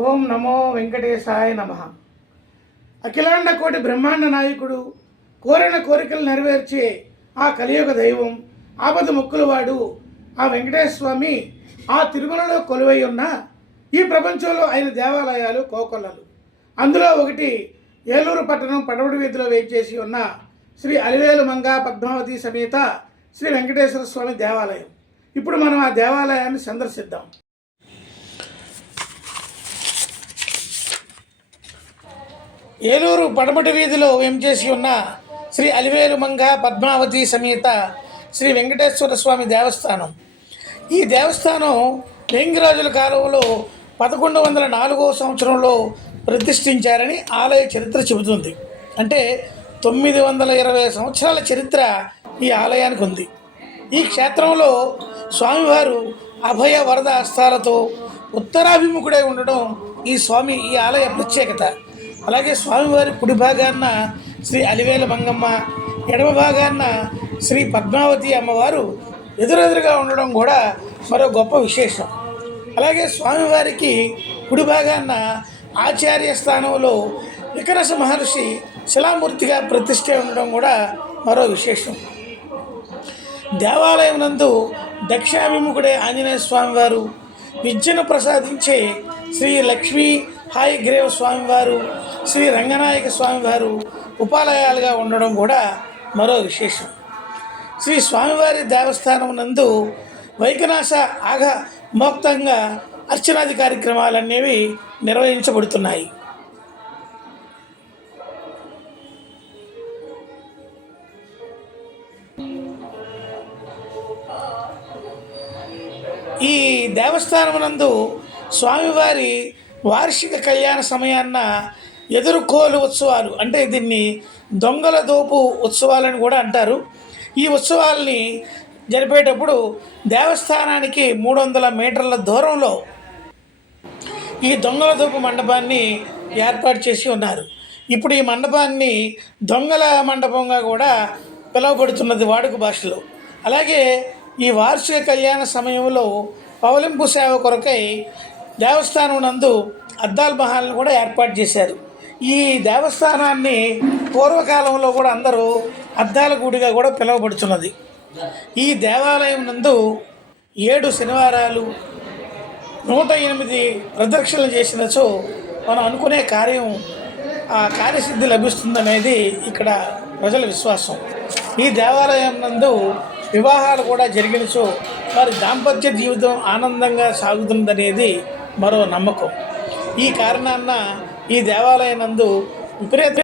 ఓం నమో వెంకటేశాయ నమ. అఖిలాండ కోటి బ్రహ్మాండ నాయకుడు, కోరిన కోరికలు నెరవేర్చే ఆ కలియుగ దైవం, ఆపద మొక్కులవాడు ఆ వెంకటేశ్వర స్వామి ఆ తిరుమలలో కొలువై ఉన్న ఈ ప్రపంచంలో 5 దేవాలయాలు కోకొల్లలు. అందులో ఒకటి ఏలూరు పట్టణం పడవడి వీధిలో వేయించేసి ఉన్న శ్రీ అలివేలు మంగ పద్మావతి సమేత శ్రీ వెంకటేశ్వర స్వామి దేవాలయం. ఇప్పుడు మనం ఆ దేవాలయాన్ని సందర్శిద్దాం. ఏలూరు పడమటి వీధిలో వేంచేసి ఉన్న శ్రీ అలివేలు మంగ పద్మావతి సమేత శ్రీ వెంకటేశ్వర స్వామి దేవస్థానం. ఈ దేవస్థానం వేంగిరాజుల కాలంలో 1104వ సంవత్సరంలో ప్రతిష్ఠించారని ఆలయ చరిత్ర చెబుతుంది. అంటే 920 సంవత్సరాల చరిత్ర ఈ ఆలయానికి ఉంది. ఈ క్షేత్రంలో స్వామివారు అభయ వరద హస్తాలతో ఉత్తరాభిముఖుడై ఉండడం ఈ ఆలయ ప్రత్యేకత. అలాగే స్వామివారి కుడి భాగాన్న శ్రీ అలివేల మంగమ్మ, ఎడమ భాగాన్న శ్రీ పద్మావతి అమ్మవారు ఎదురెదురుగా ఉండడం కూడా మరో గొప్ప విశేషం. అలాగే స్వామివారికి కుడి భాగాన్న ఆచార్య స్థానంలో వికరస మహర్షి శిలామూర్తిగా ప్రతిష్ఠ ఉండడం కూడా మరో విశేషం. దేవాలయం నందు దక్షిణాభిముఖుడే ఆంజనేయ స్వామివారు, విద్యను ప్రసాదించే శ్రీ లక్ష్మీ హాయగ్రీవ స్వామివారు, శ్రీ రంగనాయక స్వామివారు ఉపాలయాలుగా ఉండడం కూడా మరో విశేషం. శ్రీ స్వామివారి దేవస్థానం నందు వైఖనాస ఆగ మోక్తంగా అర్చనాది కార్యక్రమాలనేవి నిర్వహించబడుతున్నాయి. ఈ దేవస్థానం నందు స్వామివారి వార్షిక కళ్యాణ సమయాన్న ఎదుర్కోలు ఉత్సవాలు, అంటే దీన్ని దొంగల దోపు ఉత్సవాలని కూడా అంటారు. ఈ ఉత్సవాల్ని జరిపేటప్పుడు దేవస్థానానికి 300 మీటర్ల దూరంలో ఈ దొంగల దోపు మండపాన్ని ఏర్పాటు చేసి ఉన్నారు. ఇప్పుడు ఈ మండపాన్ని దొంగల మండపంగా కూడా పిలువబడుతున్నది వాడుక భాషలో. అలాగే ఈ వార్షిక కళ్యాణ సమయంలో పవలింపు సేవ కొరకై దేవస్థానం నందు అద్దాల మహాల్ని కూడా ఏర్పాటు చేశారు. ఈ దేవస్థానాన్ని పూర్వకాలంలో కూడా అందరూ అద్దాల గుడిగా కూడా పిలువబడుతున్నది. ఈ దేవాలయం నందు 7 శనివారాలు 108 ప్రదక్షిణలు చేసినచో మనం అనుకునే కార్యసిద్ధి లభిస్తుందనేది ఇక్కడ ప్రజల విశ్వాసం. ఈ దేవాలయం నందు వివాహాలు కూడా జరిగినచో వారి దాంపత్య జీవితం ఆనందంగా సాగుతుందనేది మరో నమ్మకం. ఈ కారణాన ఈ దేవాలయం నందు విపరీత